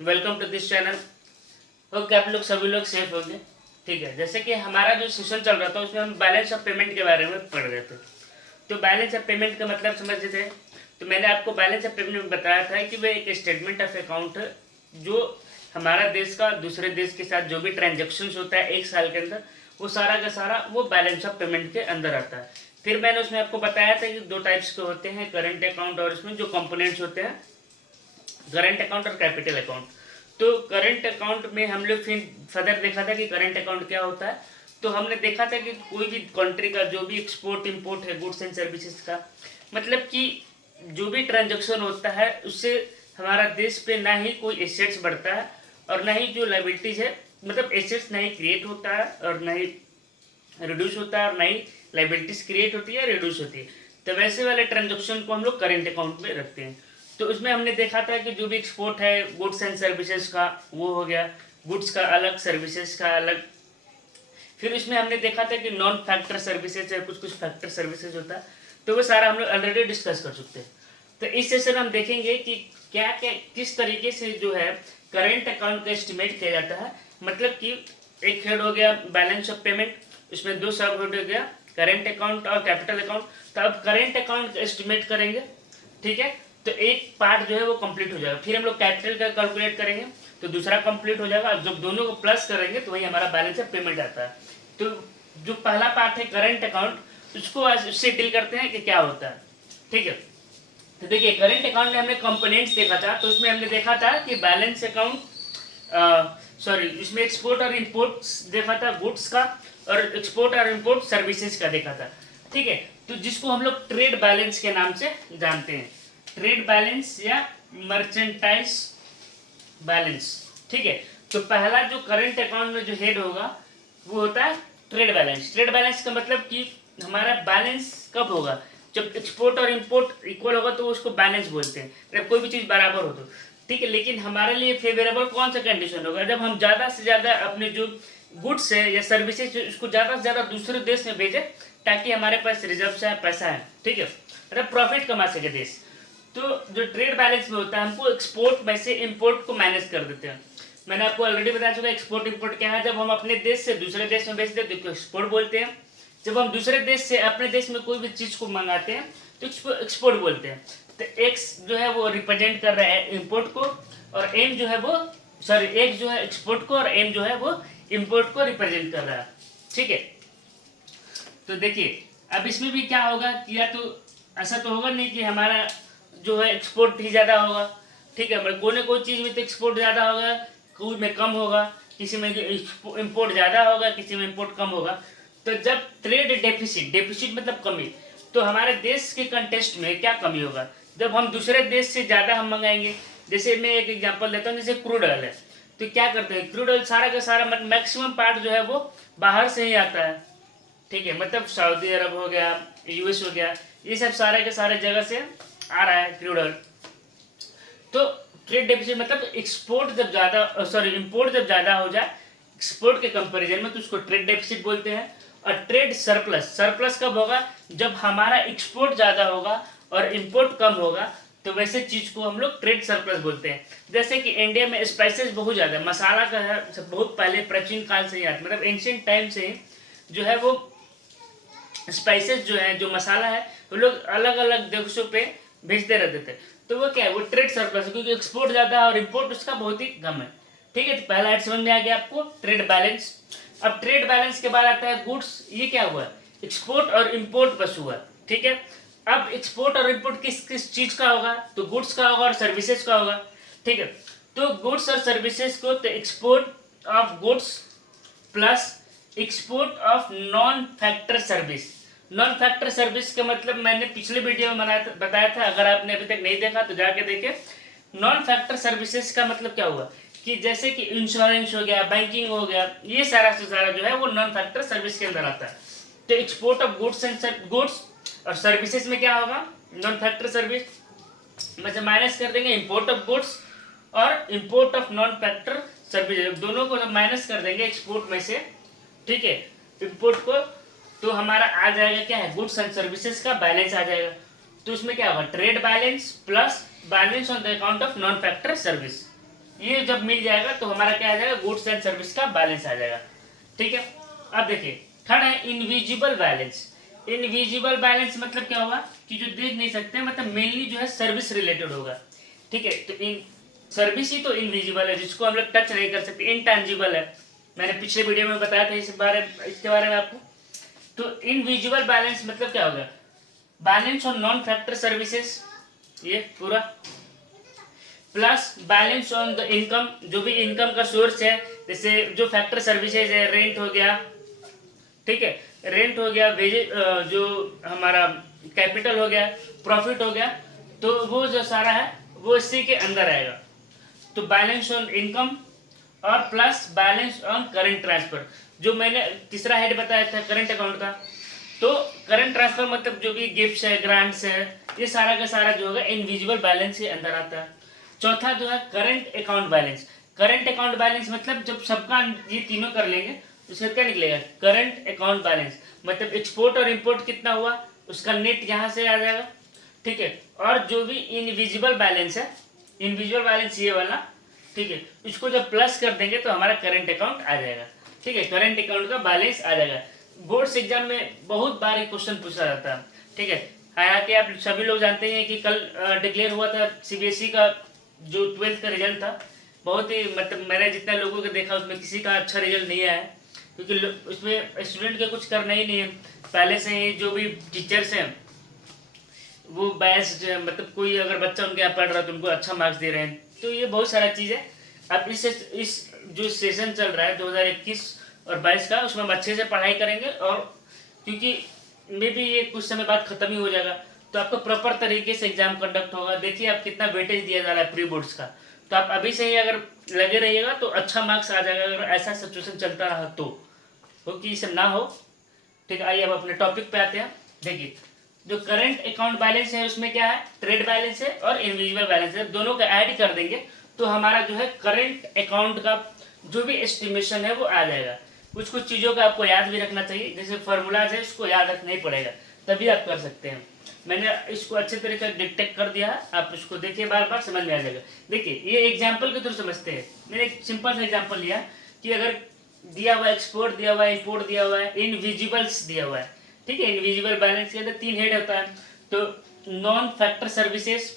Welcome to this channel. Hope कि आप लोग सभी लोग सेफ होंगे। ठीक है, जैसे कि हमारा जो सेशन चल रहा था उसमें हम बैलेंस ऑफ पेमेंट के बारे में पढ़ रहे थे। तो बैलेंस ऑफ पेमेंट का मतलब समझ रहे थे। तो मैंने आपको बैलेंस ऑफ पेमेंट में बताया था कि वह एक स्टेटमेंट ऑफ अकाउंट है जो हमारा देश का दूसरे देश के साथ जो भी ट्रांजेक्शन होता है एक साल के अंदर, वो सारा का सारा वो बैलेंस ऑफ पेमेंट के अंदर आता है। फिर मैंने उसमें आपको बताया था कि दो टाइप्स के होते हैं, करंट अकाउंट और उसमें जो कंपोनेंट्स होते हैं करंट अकाउंट और कैपिटल अकाउंट। तो करंट अकाउंट में हम लोग फिर फर्दर देखा था कि करंट अकाउंट क्या होता है। तो हमने देखा था कि कोई भी कंट्री का जो भी एक्सपोर्ट इंपोर्ट है गुड्स एंड सर्विसेज का, मतलब कि जो भी ट्रांजेक्शन होता है उससे हमारा देश पे ना ही कोई एसेट्स बढ़ता है और ना ही जो लाइबिलिटीज है, मतलब एसेट्स ना ही क्रिएट होता है और ना ही रिड्यूस होता है और ना ही लाइबिलिटीज क्रिएट होती है रिड्यूस होती है। तो वैसे वाले ट्रांजेक्शन को हम लोग करेंट अकाउंट में रखते हैं। तो उसमें हमने देखा था कि जो भी एक्सपोर्ट है गुड्स एंड सर्विसेज का वो हो गया, गुड्स का अलग सर्विसेज का अलग। फिर इसमें हमने देखा था कि नॉन फैक्टर सर्विसेज है, कुछ कुछ फैक्टर सर्विसेज होता है। तो वो सारा हम लोग ऑलरेडी डिस्कस कर चुके हैं। तो इस सेशन में हम देखेंगे कि क्या क्या किस तरीके से जो है करेंट अकाउंट का एस्टिमेट किया जाता है। मतलब कि एक हेड हो गया बैलेंस ऑफ पेमेंट, उसमें दो सब हेड हो गया करेंट अकाउंट और कैपिटल अकाउंट। तो अब करेंट अकाउंट एस्टिमेट करेंगे, ठीक है। तो एक पार्ट जो है वो कंप्लीट हो जाएगा, फिर हम लोग कैपिटल का कैलकुलेट करेंगे तो दूसरा कंप्लीट हो जाएगा। जब दोनों को प्लस करेंगे तो वही हमारा बैलेंस ऑफ पेमेंट आता है। तो जो पहला पार्ट है करंट अकाउंट, उसको आज उससे डील करते हैं कि क्या होता है, ठीक है। तो देखिए करंट अकाउंट में हमने कंपोनेंट्स देखा था। तो उसमें हमने देखा था कि बैलेंस अकाउंट सॉरी इसमें एक्सपोर्ट और इंपोर्ट देखा था गुड्स का, और एक्सपोर्ट और इंपोर्ट सर्विसेज का देखा था, ठीक है। तो जिसको हम लोग ट्रेड बैलेंस के नाम से जानते हैं, ट्रेड बैलेंस या मर्चेंटाइज बैलेंस, ठीक है। तो पहला जो करंट अकाउंट में जो हेड होगा वो होता है ट्रेड बैलेंस। ट्रेड बैलेंस का मतलब कि हमारा बैलेंस कब होगा, जब एक्सपोर्ट और इंपोर्ट इक्वल होगा तो उसको बैलेंस बोलते हैं, जब कोई भी चीज़ बराबर हो तो, ठीक है। लेकिन हमारे लिए फेवरेबल कौन सा कंडीशन होगा, जब हम ज़्यादा से ज़्यादा अपने जो गुड्स है या सर्विसेज उसको ज़्यादा से ज़्यादा दूसरे देश में भेजें ताकि हमारे पास रिजर्व है, पैसा है, ठीक है, मतलब प्रॉफिट कमा सके देश। तो जो ट्रेड बैलेंस में होता है हमको एक्सपोर्ट में से इंपोर्ट को मैनेज कर देते हैं। मैंने आपको ऑलरेडी बता चुका एक्सपोर्ट इंपोर्ट क्या है। जब हम अपने देश से दूसरे देश में बेचते हैं तो एक्सपोर्ट बोलते हैं। जब हम दूसरे देश से अपने देश में कोई भी चीज़ को मंगाते हैं तो एक्सपोर्ट बोलते हैं। तो एक्स जो है वो रिप्रेजेंट कर रहा है इंपोर्ट को, और एम जो है वो सॉरी एक्स जो है एक्सपोर्ट को और एम जो है वो इंपोर्ट को रिप्रेजेंट कर रहा है, ठीक है। तो देखिए अब इसमें भी क्या होगा कि या तो ऐसा तो होगा नहीं कि हमारा जो है एक्सपोर्ट ही ज़्यादा होगा, ठीक है। मतलब कोई ना कोई चीज़ में तो एक्सपोर्ट ज़्यादा होगा, कोई में कम होगा, किसी में इंपोर्ट ज़्यादा होगा, किसी में इंपोर्ट कम होगा। तो जब ट्रेड डेफिसिट, डेफिसिट मतलब कमी, तो हमारे देश के कंटेस्ट में क्या कमी होगा, जब हम दूसरे देश से ज़्यादा हम मंगाएंगे। जैसे मैं एक एग्जांपल देता हूँ, जैसे क्रूड ऑयल है, तो क्या करते हैं क्रूड ऑयल सारा का सारा मैक्सिमम पार्ट जो है वो बाहर से ही आता है, ठीक है। मतलब सऊदी अरब हो गया, यूएस हो गया, ये सब सारे के सारे जगह से आ रहा है क्रूड ऑयल। तो ट्रेड डेफिसिट मतलब एक्सपोर्ट जब ज़्यादा सॉरी इंपोर्ट जब ज़्यादा हो जाए एक्सपोर्ट के कंपैरिजन में तो उसको ट्रेड डेफिसिट बोलते हैं। और ट्रेड सरप्लस, सरप्लस कब होगा, जब हमारा एक्सपोर्ट ज़्यादा होगा और इंपोर्ट कम होगा, तो वैसे चीज़ को हम लोग ट्रेड सरप्लस बोलते हैं। जैसे कि इंडिया में स्पाइसेस बहुत ज़्यादा, मसाला का है बहुत पहले प्राचीन काल से ही आता, मतलब एंशियंट टाइम से ही जो है वो स्पाइसेस जो है जो मसाला है वो लोग अलग अलग देशों पे भेजते रहते थे। तो वो क्या है वो ट्रेड सरप्लस है, क्योंकि एक्सपोर्ट ज़्यादा है और इंपोर्ट उसका बहुत ही कम है, ठीक है। तो पहला हेड समझ में आ गया आपको ट्रेड बैलेंस। अब ट्रेड बैलेंस के बाद आता है गुड्स। ये क्या हुआ, एक्सपोर्ट और इंपोर्ट बस हुआ, ठीक है। अब एक्सपोर्ट और इंपोर्ट किस किस चीज़ का होगा, तो गुड्स का होगा और सर्विसेज का होगा, ठीक है। तो गुड्स और सर्विसेज को तो export of goods plus export of non factor service. Non factor service का मतलब मैंने पिछले वीडियो में बताया था, अगर आपने अभी तक नहीं देखा तो जाके देखें। नॉन फैक्टर सर्विसेज का मतलब क्या हुआ कि जैसे कि इंश्योरेंस हो गया, बैंकिंग हो गया, ये सारा से सारा जो है वो नॉन फैक्टर सर्विस के अंदर आता है। तो export of goods and goods और सर्विसेज में क्या होगा, नॉन फैक्टर सर्विस में से माइनस कर देंगे इंपोर्ट ऑफ गुड्स और import of non factor service, दोनों को माइनस कर देंगे एक्सपोर्ट में से, ठीक है, इंपोर्ट को। तो हमारा आ जाएगा क्या है गुड्स एंड सर्विसेज का बैलेंस आ जाएगा। तो उसमें क्या होगा trade balance plus balance on the account of non factor service, ये जब मिल जाएगा तो हमारा क्या आ जाएगा, गुड्स एंड सर्विस का बैलेंस आ जाएगा। ठीक है, अब देखिए थर्ड है इनविजिबल बैलेंस। इनविजिबल बैलेंस मतलब क्या होगा कि जो देख नहीं सकते, मतलब मेनली जो है सर्विस रिलेटेड होगा। ठीक है, तो इन सर्विस ही तो इनविजिबल है, जिसको हम लोग टच नहीं कर सकते, इनटैंजिबल है। मैंने पिछले वीडियो में बताया था इसके बारे में आपको। तो इनविजिबल बैलेंस मतलब क्या होगा, balance on non factor services, ये पूरा, plus balance on the income, जो भी इनकम का सोर्स है, जैसे जो फैक्टर सर्विसेज है, रेंट हो गया, ठीक है, रेंट हो गया, जो हमारा कैपिटल हो गया, प्रॉफिट हो गया, तो वो जो सारा है वो इसी के अंदर आएगा। तो बैलेंस ऑन इनकम और plus balance on current transfer, जो मैंने तीसरा हेड बताया था करंट अकाउंट का। तो करंट ट्रांसफर मतलब जो भी गिफ्ट्स है, ग्रांट्स है, ये सारा का सारा जो होगा इनविजिबल बैलेंस के अंदर आता है। चौथा जो है current account balance. Current account balance मतलब जब सबका ये तीनों कर लेंगे उसका क्या निकलेगा, करंट अकाउंट बैलेंस, मतलब एक्सपोर्ट और इंपोर्ट कितना हुआ उसका नेट यहाँ से आ जाएगा। ठीक है, और जो भी इनविजिबल बैलेंस है, इनविजिबल बैलेंस ये वाला, ठीक है, इसको जब प्लस कर देंगे तो हमारा करंट अकाउंट आ जाएगा। ठीक है, करंट अकाउंट का बैलेंस आ जाएगा। बोर्ड्स एग्जाम में बहुत बार ये क्वेश्चन पूछा जाता है। ठीक है, हालांकि आप सभी लोग जानते हैं कि कल डिक्लेयर हुआ था सीबीएसई का जो 12th का रिजल्ट था। बहुत ही मतलब मैंने जितना लोगों को देखा उसमें किसी का अच्छा रिजल्ट नहीं आया है, क्योंकि उसमें स्टूडेंट के कुछ करना ही नहीं है। पहले से ही जो भी टीचर्स हैं वो बेस्ट, मतलब कोई अगर बच्चा उनके यहाँ पढ़ रहा है तो उनको अच्छा मार्क्स दे रहे हैं। तो ये बहुत सारा चीज़ है। अब इस जो सेशन चल रहा है 2021 और 22 का, उसमें हम अच्छे से पढ़ाई करेंगे, और क्योंकि मे भी ये कुछ समय बाद ख़त्म ही हो जाएगा, तो आपको प्रॉपर तरीके से एग्जाम कंडक्ट होगा। देखिए आप कितना वेटेज दिया जा रहा है प्री बोर्ड्स का, तो आप अभी से ही अगर लगे रहिएगा तो अच्छा मार्क्स आ जाएगा, अगर ऐसा सिचुएशन चलता रहा तो, क्योंकि ये सब ना हो। ठीक है, आइए अब अपने टॉपिक पे आते हैं। देखिए जो करंट अकाउंट बैलेंस है उसमें क्या है, ट्रेड बैलेंस है और इनविजिबल बैलेंस है, दोनों का ऐड कर देंगे तो हमारा जो है करंट अकाउंट का जो भी एस्टिमेशन है वो आ जाएगा। कुछ कुछ चीज़ों का आपको याद भी रखना चाहिए, जैसे फार्मूलाज है उसको याद रखना ही पड़ेगा, तभी आप कर सकते हैं। मैंने इसको अच्छे तरीके से डिटेक्ट कर दिया है, आप इसको देखिए, बार बार समझ में आ जाएगा। देखिए ये एग्जाम्पल के थ्रू समझते हैं। मैंने एक सिंपल सा एग्जाम्पल लिया कि अगर दिया हुआ एक्सपोर्ट दिया हुआ है, इंपोर्ट दिया हुआ है, इनविजिबल्स दिया हुआ है। ठीक है, इनविजिबल बैलेंस के अंदर 3 हेड होता है, तो नॉन फैक्टर सर्विसेज,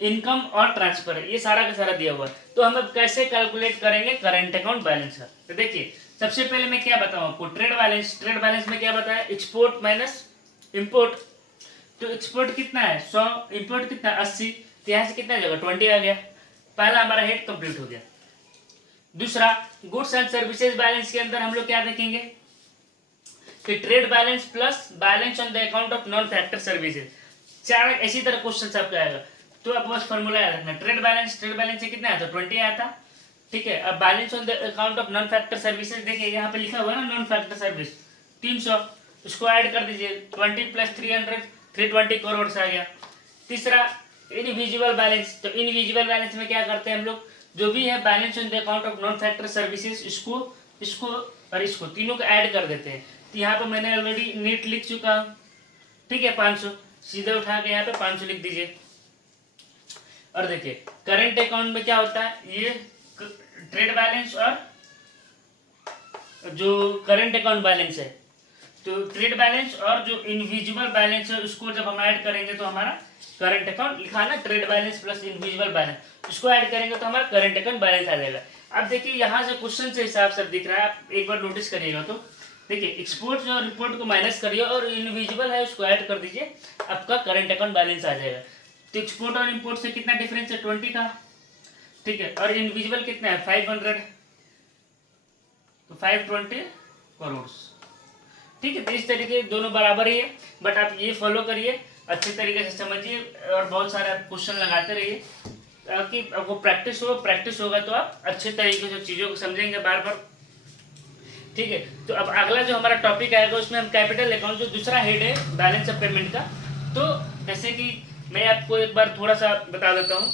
इनकम और ट्रांसफर, ये सारा का सारा दिया हुआ है। तो हम अब कैसे कैलकुलेट करेंगे करंट अकाउंट बैलेंस का, तो देखिए सबसे पहले मैं क्या बताऊं आपको, ट्रेड बैलेंस। ट्रेड बैलेंस में क्या बताया, एक्सपोर्ट माइनस इंपोर्ट। तो एक्सपोर्ट कितना है 100, इंपोर्ट कितना 80, तो यहाँ से कितना जगह 20 आ गया। पहला हमारा हेड कंप्लीट हो गया। दूसरा गुड्स एंड सर्विसेज बैलेंस के अंदर हम लोग क्या देखेंगे कि trade balance plus balance on the account of non factor services. चार इसी तरह क्वेश्चन आपका आएगा, तो आप बस फॉर्मूला याद रखना। ट्रेड बैलेंस से कितना आया था 20 आया था। ठीक है, अब balance on the account of non factor services, देखिए यहाँ पे लिखा हुआ है ना नॉन फैक्टर सर्विस 300, उसको ऐड कर दीजिए, 20 + 300 320 करोड़ आ गया। तीसरा इनविजिबल बैलेंस, तो इनविजिबल बैलेंस में क्या करते हैं हम लोग, जो भी है balance on the account of non factor services, इसको और इसको तीनों को ऐड कर देते हैं। तो यहाँ पे मैंने ऑलरेडी नेट लिख चुका हूँ। ठीक है, 500 सीधे उठा के यहाँ पे 500 लिख दीजिए। और देखिए करंट अकाउंट में क्या होता है, ये ट्रेड बैलेंस और जो करंट अकाउंट बैलेंस है, तो ट्रेड बैलेंस और जो इनविजिबल बैलेंस है उसको जब हम ऐड करेंगे तो हमारा करंट अकाउंट, लिखा ना trade balance plus invisible balance, उसको ऐड करेंगे तो हमारा करंट अकाउंट बैलेंस आ जाएगा। अब देखिए यहाँ से क्वेश्चन से हिसाब से दिख रहा है, आप एक बार नोटिस करिएगा। तो देखिए एक्सपोर्ट और रिपोर्ट को माइनस करिए और इनविजिबल है उसको ऐड कर दीजिए, आपका करंट अकाउंट बैलेंस आ जाएगा। तो एक्सपोर्ट और इंपोर्ट से कितना डिफरेंस है 20 का। ठीक है, और इनविजिबल कितना है 500, तो 520 करोड़। ठीक है, तो इस तरीके दोनों बराबर ही है, बट आप ये फॉलो करिए, अच्छे तरीके से समझिए और बहुत सारे क्वेश्चन लगाते रहिए ताकि आपको प्रैक्टिस होगा तो आप अच्छे तरीके से चीज़ों को समझेंगे बार बार। ठीक है, तो अब अगला जो हमारा टॉपिक आएगा उसमें हम कैपिटल अकाउंट, जो दूसरा हेड है बैलेंस ऑफ पेमेंट का। तो जैसे कि मैं आपको एक बार थोड़ा सा बता देता हूँ,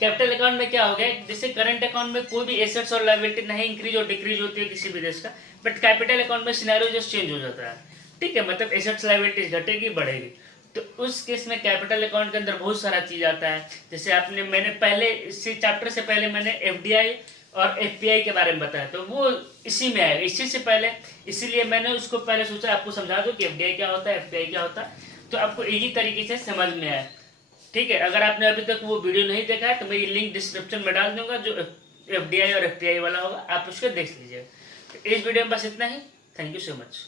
कैपिटल अकाउंट में क्या हो गया, जैसे करंट अकाउंट में कोई भी एसेट्स और लायबिलिटी नहीं इंक्रीज और डिक्रीज होती है किसी भी देश का, बट कैपिटल अकाउंट में सिनेरियो जस्ट चेंज हो जाता है। ठीक है, मतलब एसेट्स लायबिलिटीज घटेगी बढ़ेगी। तो उस केस में कैपिटल अकाउंट के अंदर बहुत सारा चीज़ आता है। जैसे मैंने पहले इसी चैप्टर से पहले मैंने एफडीआई और एफपीआई के बारे में बताया, तो वो इसी में है, इसी से पहले, इसीलिए मैंने उसको पहले सोचा आपको समझा दूं कि एफडीआई क्या होता है, एफपीआई क्या होता है, तो आपको इजी तरीके से समझ में आए। ठीक है, अगर आपने अभी तक वो वीडियो नहीं देखा है तो मैं ये लिंक डिस्क्रिप्शन में डाल दूंगा, जो एफडीआई और एफपीआई वाला होगा, आप उसको देख लीजिएगा। तो इस वीडियो में बस इतना ही। Thank you so much.